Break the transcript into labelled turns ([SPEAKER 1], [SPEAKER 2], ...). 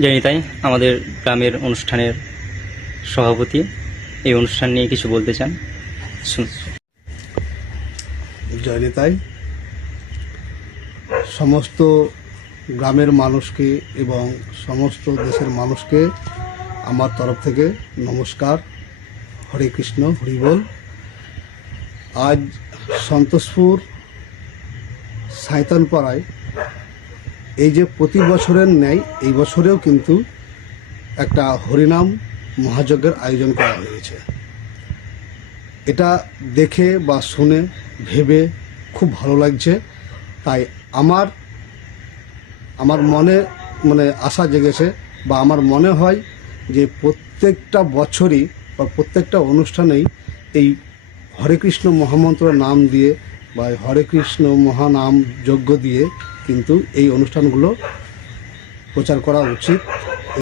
[SPEAKER 1] জানি তাই আমাদের গ্রামের অনুষ্ঠানের সভাপতি এই অনুষ্ঠান নিয়ে কিছু বলতে চান।
[SPEAKER 2] জয়নিতাই সমস্ত গ্রামের মানুষকে এবং সমস্ত দেশের মানুষকে আমার তরফ থেকে নমস্কার। হরে কৃষ্ণ, হরি বল। আজ সন্তোষপুর সাঁইতানপাড়ায় এই যে প্রতি বছরের ন্যায়, এই বছরেও কিন্তু একটা হরিনাম মহাযজ্ঞের আয়োজন করা হয়েছে। এটা দেখে বা শুনে, ভেবে খুব ভালো লাগছে। তাই আমার আমার মনে মানে আশা জেগেছে বা আমার মনে হয় যে প্রত্যেকটা বছরই বা প্রত্যেকটা অনুষ্ঠানেই এই হরে কৃষ্ণ মহামন্ত্র নাম দিয়ে বা হরে কৃষ্ণ মহানাম যজ্ঞ দিয়ে কিন্তু এই অনুষ্ঠানগুলো প্রচার করা উচিত।